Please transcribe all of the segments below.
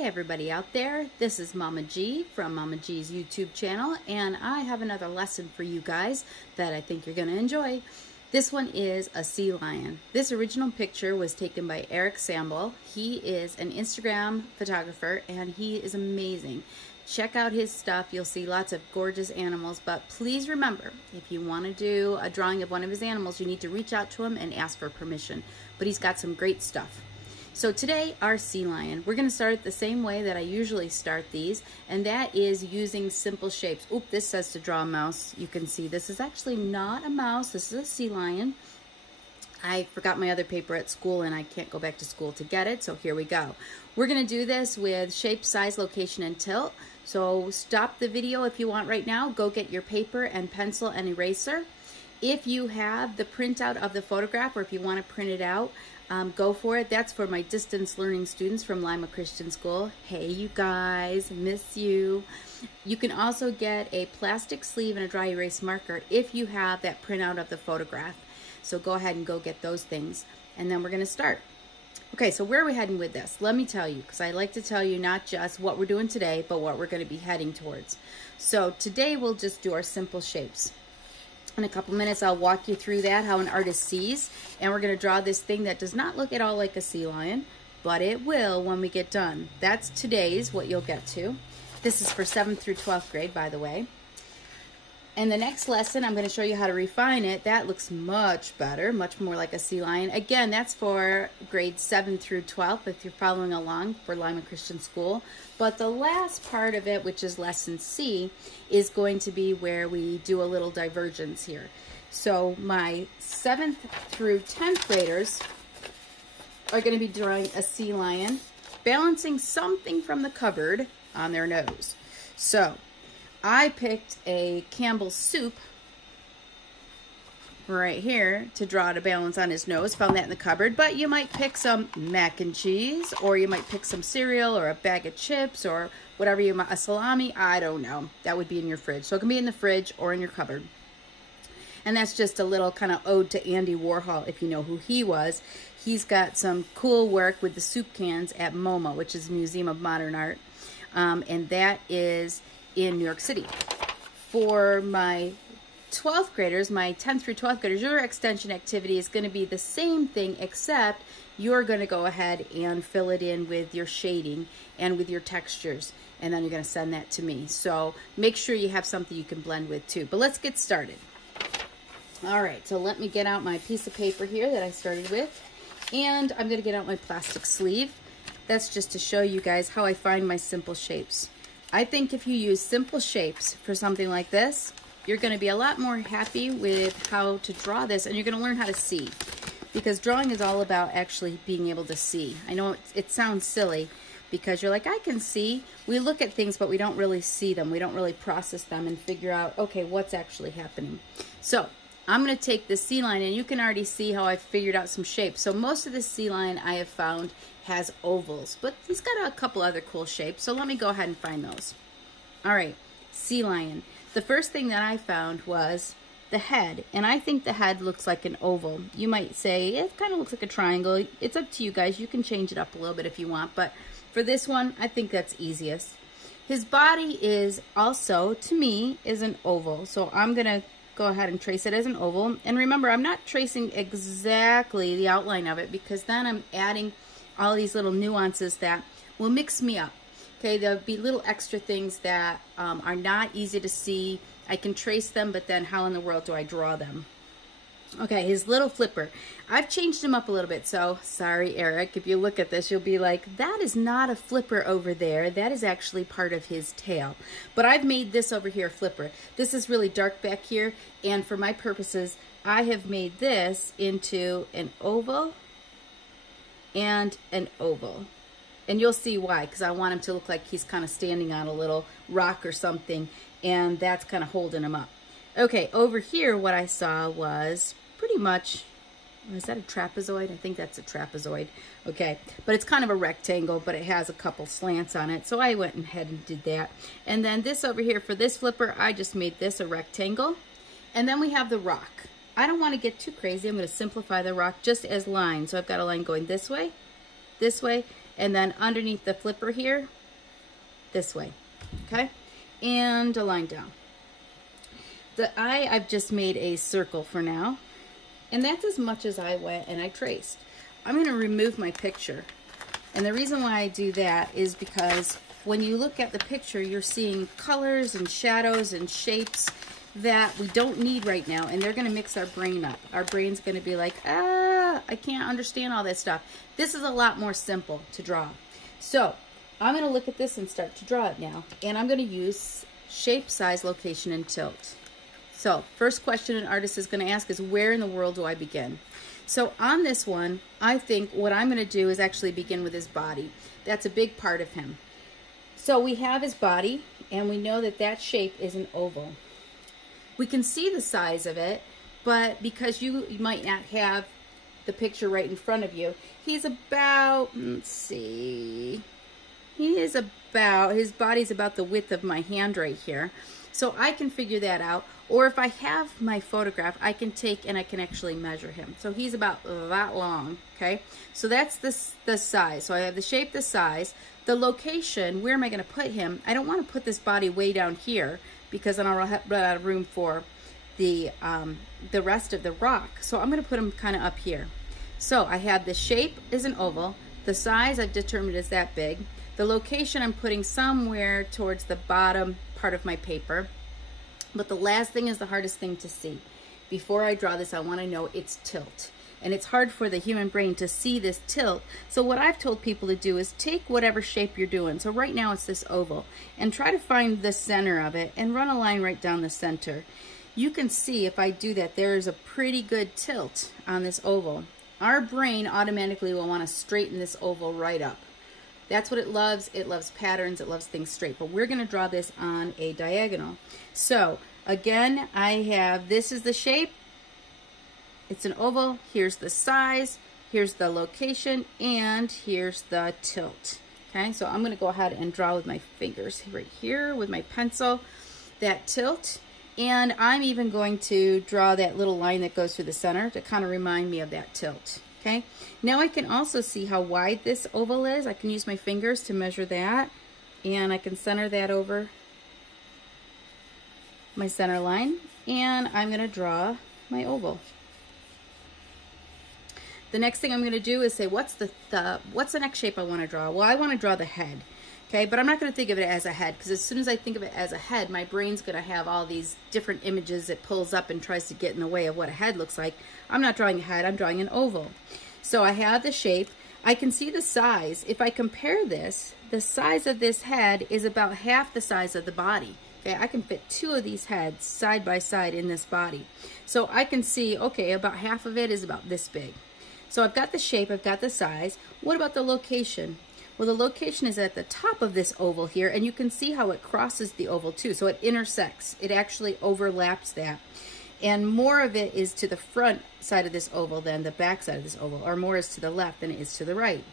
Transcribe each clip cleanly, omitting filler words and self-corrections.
Hey everybody out there, this is Mama G from Mama G's YouTube channel, and I have another lesson for you guys that I think you're going to enjoy. This one is a sea lion. This original picture was taken by Eric Samble. He is an Instagram photographer and he is amazing. Check out his stuff. You'll see lots of gorgeous animals, but please remember, if you want to do a drawing of one of his animals, you need to reach out to him and ask for permission. But he's got some great stuff. So today, our sea lion, we're going to start it the same way that I usually start these, and that is using simple shapes. Oop, this says to draw a mouse. You can see this is actually not a mouse. This is a sea lion. I forgot my other paper at school, and I can't go back to school to get it, so here we go. We're going to do this with shape, size, location, and tilt. So stop the video if you want right now. Go get your paper and pencil and eraser. If you have the printout of the photograph, or if you want to print it out, go for it. That's for my distance learning students from Lima Christian School. Hey, you guys, miss you. You can also get a plastic sleeve and a dry erase marker if you have that printout of the photograph. So go ahead and go get those things, and then we're going to start. Okay, so where are we heading with this? Let me tell you, because I like to tell you not just what we're doing today, but what we're going to be heading towards. So today we'll just do our simple shapes. In a couple minutes, I'll walk you through that, how an artist sees, and we're going to draw this thing that does not look at all like a sea lion, but it will when we get done. That's today's, what you'll get to. This is for 7th through 12th grade, by the way. And the next lesson, I'm going to show you how to refine it. That looks much better, much more like a sea lion. Again, that's for grades 7 through 12, if you're following along for Lima Christian School. But the last part of it, which is lesson C, is going to be where we do a little divergence here. So my 7th through 10th graders are going to be drawing a sea lion, balancing something from the cupboard on their nose. So I picked a Campbell's soup right here to draw to balance on his nose. Found that in the cupboard, but you might pick some mac and cheese, or you might pick some cereal or a bag of chips or whatever you want, a salami, I don't know. That would be in your fridge. So it can be in the fridge or in your cupboard. And that's just a little kind of ode to Andy Warhol, if you know who he was. He's got some cool work with the soup cans at MoMA, which is Museum of Modern Art. And that is in New York City. For my 12th graders, my 10th through 12th graders, your extension activity is going to be the same thing, except you're going to go ahead and fill it in with your shading and with your textures, and then you're going to send that to me. So make sure you have something you can blend with too. But let's get started. All right, so let me get out my piece of paper here that I started with, and I'm going to get out my plastic sleeve. That's just to show you guys how I find my simple shapes. I think if you use simple shapes for something like this, you're going to be a lot more happy with how to draw this, and you're going to learn how to see, because drawing is all about actually being able to see. I know it sounds silly because you're like, I can see. We look at things, but we don't really see them. We don't really process them and figure out, okay, what's actually happening. So I'm going to take the sea lion, and you can already see how I've figured out some shapes. So most of the sea lion I have found has ovals, but he's got a couple other cool shapes. So let me go ahead and find those. All right, sea lion. The first thing that I found was the head, and I think the head looks like an oval. You might say it kind of looks like a triangle. It's up to you guys. You can change it up a little bit if you want, but for this one, I think that's easiest. His body is also, to me, is an oval. So I'm gonna go ahead and trace it as an oval. And remember, I'm not tracing exactly the outline of it, because then I'm adding all these little nuances that will mix me up. Okay, there'll be little extra things that are not easy to see. I can trace them, but then how in the world do I draw them? Okay, his little flipper. I've changed him up a little bit, so sorry, Eric. If you look at this, you'll be like, that is not a flipper over there. That is actually part of his tail. But I've made this over here a flipper. This is really dark back here, and for my purposes, I have made this into an oval and an oval. And you'll see why, because I want him to look like he's kind of standing on a little rock or something, and that's kind of holding him up. Okay, over here what I saw was pretty much, is that a trapezoid? I think that's a trapezoid. Okay, but it's kind of a rectangle, but it has a couple slants on it, so I went ahead and did that. And then this over here, for this flipper, I just made this a rectangle. And then we have the rock. I don't want to get too crazy. I'm going to simplify the rock just as lines. So I've got a line going this way, and then underneath the flipper here, this way, okay? And a line down. The eye, I've just made a circle for now, and that's as much as I went and I traced. I'm gonna remove my picture. And the reason why I do that is because when you look at the picture, you're seeing colors and shadows and shapes that we don't need right now, and they're gonna mix our brain up. Our brain's gonna be like, I can't understand all that stuff. This is a lot more simple to draw. So I'm gonna look at this and start to draw it now, and I'm gonna use shape, size, location, and tilt. So first question an artist is gonna ask is, where in the world do I begin? So on this one, I think what I'm gonna do is actually begin with his body. That's a big part of him. So we have his body, and we know that that shape is an oval. We can see the size of it, but because you might not have the picture right in front of you, he's about, let's see, his body's about the width of my hand right here. So I can figure that out. Or if I have my photograph, I can take and I can actually measure him. So he's about that long, okay? So that's the size. So I have the shape, the size, the location, where am I gonna put him? I don't wanna put this body way down here because then I'll run out of room for the rest of the rock. So I'm gonna put him kind of up here. So I have the shape is an oval. The size I've determined is that big. The location I'm putting somewhere towards the bottom part of my paper. But the last thing is the hardest thing to see. Before I draw this, I want to know its tilt. And it's hard for the human brain to see this tilt. So what I've told people to do is take whatever shape you're doing. So right now it's this oval. And try to find the center of it and run a line right down the center. You can see if I do that, there's a pretty good tilt on this oval. Our brain automatically will want to straighten this oval right up. That's what it loves. It loves patterns. It loves things straight. But we're going to draw this on a diagonal. So again, I have, this is the shape. It's an oval. Here's the size. Here's the location. And here's the tilt. Okay, so I'm going to go ahead and draw with my fingers right here with my pencil that tilt. And I'm even going to draw that little line that goes through the center to kind of remind me of that tilt. Okay, now I can also see how wide this oval is. I can use my fingers to measure that, and I can center that over my center line, and I'm going to draw my oval. The next thing I'm going to do is say, what's the next shape I want to draw? Well, I want to draw the head. Okay, but I'm not going to think of it as a head, because as soon as I think of it as a head, my brain's going to have all these different images it pulls up and tries to get in the way of what a head looks like. I'm not drawing a head, I'm drawing an oval. So I have the shape. I can see the size. If I compare this, the size of this head is about half the size of the body. Okay, I can fit two of these heads side by side in this body. So I can see, okay, about half of it is about this big. So I've got the shape, I've got the size. What about the location? Well, the location is at the top of this oval here, and you can see how it crosses the oval too. So it intersects. It actually overlaps that. And more of it is to the front side of this oval than the back side of this oval, or more is to the left than it is to the right.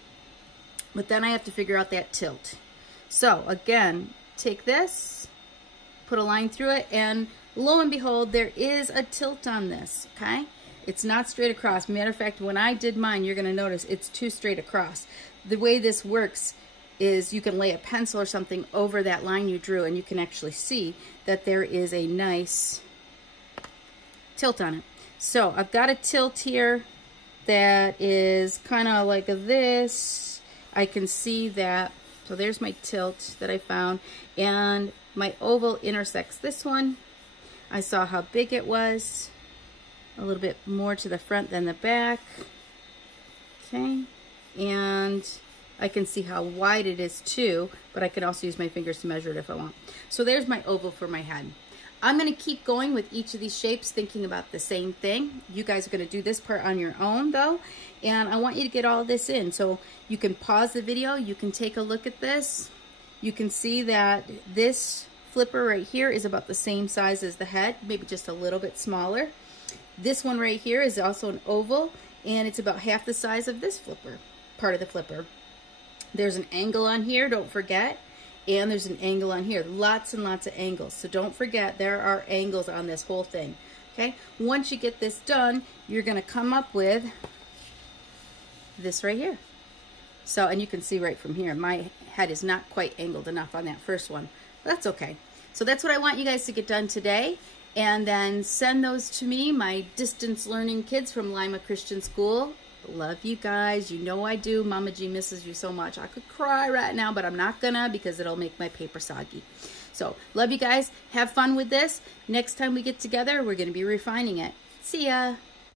But then I have to figure out that tilt. So again, take this, put a line through it, and lo and behold, there is a tilt on this, okay? It's not straight across. Matter of fact, when I did mine, you're gonna notice it's too straight across. The way this works is you can lay a pencil or something over that line you drew, and you can actually see that there is a nice tilt on it. So I've got a tilt here that is kind of like this. I can see that. So there's my tilt that I found, and my oval intersects this one. I saw how big it was, a little bit more to the front than the back. Okay, and I can see how wide it is too, but I can also use my fingers to measure it if I want. So there's my oval for my head. I'm going to keep going with each of these shapes, thinking about the same thing. You guys are going to do this part on your own though, and I want you to get all this in. So you can pause the video, you can take a look at this. You can see that this flipper right here is about the same size as the head, maybe just a little bit smaller. This one right here is also an oval, and it's about half the size of this flipper, part of the flipper. There's an angle on here, don't forget. And there's an angle on here. Lots and lots of angles. So don't forget, there are angles on this whole thing. Okay? Once you get this done, you're going to come up with this right here. So, and you can see right from here, my head is not quite angled enough on that first one. But that's okay. So that's what I want you guys to get done today. And then send those to me, my distance learning kids from Lima Christian School. Love you guys. You know I do. Mama G misses you so much. I could cry right now, but I'm not gonna, because it'll make my paper soggy. So, love you guys. Have fun with this. Next time we get together, we're going to be refining it. See ya.